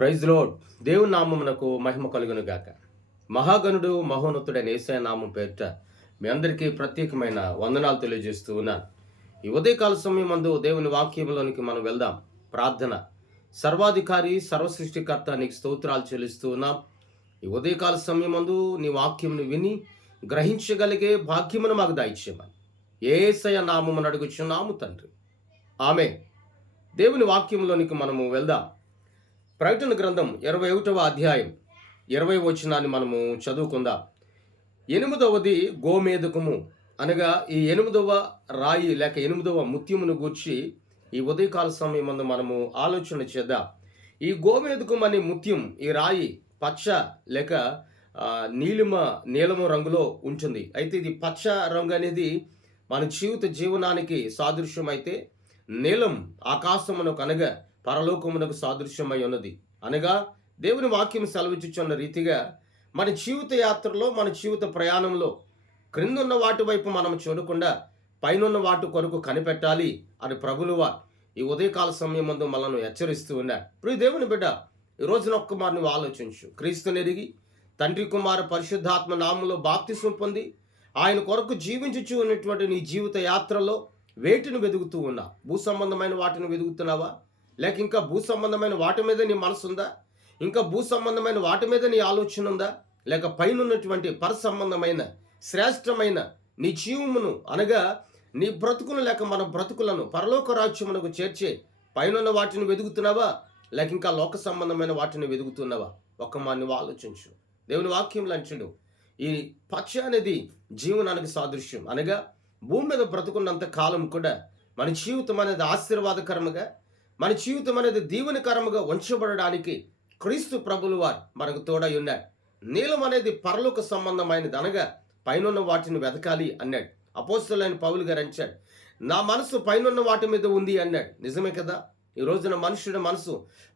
Praise lord. దేవుని నామమునకు మహిమ కలుగును గాక. మహాగణుడు మహోన్నతుడైన యేసయ్య నామం పేరిట మీ అందరికీ ప్రత్యేకమైన వందనాలు తెలియజేస్తూ ఉన్నాను. ఈ ఉదయకాల సమయమందు దేవుని వాక్యంలోనికి మనం వెళ్దాం. ప్రార్థన. సర్వాధికారి సర్వసృష్టికర్త నీకు స్తోత్రాలు చెల్లిస్తూ ఉన్నాం. ఈ ఉదయకాల సమయమందు నీ వాక్యమును విని గ్రహించగలిగే భాగ్యమును మాకు దయచేయమని యేసయ్య నామమున అడుగుచున్నాము తండ్రి. ఆమేన్. దేవుని వాక్యంలోనికి మనము వెళ్దాం. ప్రకటన గ్రంథం 21వ అధ్యాయం 20 వచనాన్ని మనము చదువుకుందాం. 8వది గోమేధకము అనగా ఈ 8వ రాయి లేక 8వ ముత్యమును గూర్చి ఈ ఉదయకాల సమయమందు మనము ఆలోచన చేద్దాం. ఈ గోమేధకం అనే ముత్యం, ఈ రాయి పచ్చ లేక నీలము రంగులో ఉంటుంది. అయితే ఇది పచ్చ రంగు అనేది మన జీవనానికి సాదృశ్యం అయితే, నీలం ఆకాశమునకు అనగా పరలోకమునకు సాదృశ్యమై ఉన్నది. అనగా దేవుని వాక్యం సెలవిచ్చుచున్న రీతిగా మన జీవిత యాత్రలో, మన జీవిత ప్రయాణంలో క్రిందున్న వాటి వైపు మనం చూడకుండా పైనున్న వాటి కొరకు కనిపెట్టాలి అని ప్రభువువారు ఈ ఉదయకాల సమయం ముందు మనల్ని హెచ్చరిస్తూ ఉన్నారు. ప్రియ దేవుని బిడ్డ, ఈ రోజున ఒక్కమారు నువ్వు ఆలోచించు. క్రీస్తుని ఎరిగి తండ్రి కుమార పరిశుద్ధాత్మ నామంలో బాప్తిసం పొంది ఆయన కొరకు జీవించుచు ఉన్నటువంటి నీ జీవిత యాత్రలో వేటిని వెతుకుతూ ఉన్నా? భూ సంబంధమైన వాటిని వెతుకుతున్నావా? లేక ఇంకా భూ సంబంధమైన వాటి మీద నీ మనసు ఉందా? ఇంకా భూ సంబంధమైన వాటి మీద నీ ఆలోచన ఉందా? లేక పైనున్నటువంటి పర సంబంధమైన శ్రేష్టమైన నీ జీవమును అనగా నీ బ్రతుకును లేక మన బ్రతుకులను పరలోక రాజ్యమునకు చేర్చే పైనున్న వాటిని వెతుకుతున్నావా? లేక ఇంకా లోక సంబంధమైన వాటిని వెతుకుతున్నావా? నువ్వు ఆలోచించు. దేవుని వాక్యంలో అంటాడు, ఈ పచ్చ అనేది జీవనానికి సాదృశ్యం. అనగా భూమి మీద బ్రతుకున్నంత కాలం కూడా మన జీవితం అనేది ఆశీర్వాదకరముగా, మన జీవితం అనేది దీవెనకరముగా ఉంచబడడానికి క్రీస్తు ప్రభులు వారు మనకు తోడై ఉన్నాడు. నీలం అనేది పరలోక సంబంధమైనది, అనగా పైనున్న వాటిని వెతకాలి అన్నాడు. అపోస్తలుడైన పౌలు గారు అంటాడు, నా మనసు పైనున్న వాటి మీద ఉంది అన్నాడు. నిజమే కదా? ఈ రోజున మనుషుడి మనసు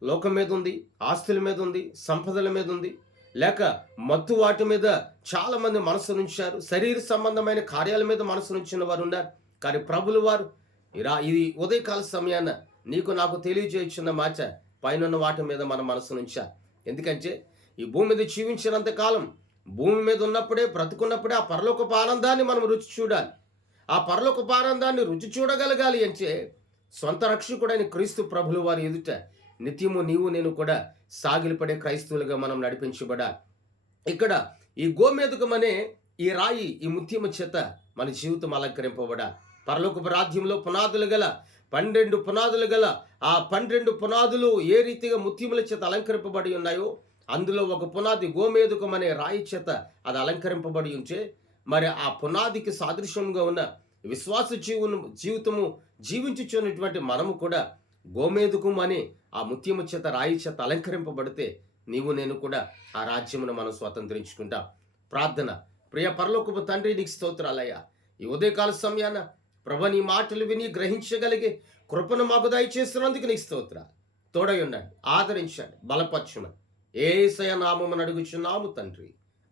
లోకం మీద ఉంది, ఆస్తుల మీద ఉంది, సంపదల మీద ఉంది, లేక మత్తు వాటి మీద చాలా మంది మనసు ఉంచారు. శరీర సంబంధమైన కార్యాల మీద మనసు ఉంచిన వారు ఉన్నారు. కానీ ప్రభులు వారు ఇది ఉదయకాల సమయాన నీకు నాకు తెలియజేయుచున్న మాట, పైనున్న వాటి మీద మన మనసు ఉంచాలి. ఎందుకంటే ఈ భూమి మీద జీవించినంత కాలం, భూమి మీద ఉన్నప్పుడే, బ్రతుకున్నప్పుడే ఆ పరలోకపు ఆనందాన్ని మనం రుచి చూడాలి. ఆ పరలోకపు ఆనందాన్ని రుచి చూడగలగాలి అంటే సొంత రక్షకుడైన క్రీస్తు ప్రభులు వారి ఎదుట నిత్యము నీవు నేను కూడా సాగిలిపడే క్రైస్తవులుగా మనం నడిపించబడాలి. ఇక్కడ ఈ గోమేధకం అనే ఈ రాయి, ఈ ముత్యము చేత మన జీవితం అలంకరింపబడాలి. పరలోకపు రాజ్యంలో పునాదులు గల 12 పునాదులు గల ఆ 12 పునాదులు ఏ రీతిగా ముత్యముల చేత అలంకరింపబడి ఉన్నాయో, అందులో ఒక పునాది గోమేధకం అనే రాయి చేత అది అలంకరింపబడి ఉంటే, మరి ఆ పునాదికి సాదృశ్యంగా ఉన్న విశ్వాస జీవితము జీవించుచున్నటువంటి మనము కూడా గోమేధకం అనే ఆ ముత్యము చేత, రాయి చేత అలంకరింపబడితే నీవు నేను కూడా ఆ రాజ్యమును మనం స్వతంత్రించుకుంటాం. ప్రార్థన. ప్రియ పరలోకపు తండ్రి, నీకు స్తోత్రాలయ్యా. ఈ ఉదయకాల సమయాన ప్రభు నీ మాటలు విని గ్రహించగలిగే కృపను మాకు దయచేస్తున్నందుకు నీకు స్తోత్రాలు. తోడై ఉండండి, ఆదరించండి, బలపరచుమని యేసయ్య నామమున అడుగుచున్నాము తండ్రి.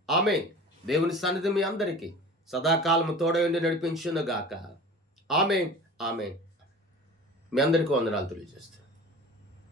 ఆమేన్. దేవుని సన్నిధి మీ అందరికీ సదాకాలము తోడై ఉండి నడిపించును గాక. ఆమేన్. ఆమేన్. మీ అందరికీ వందనాలు తెలియజేస్తాను.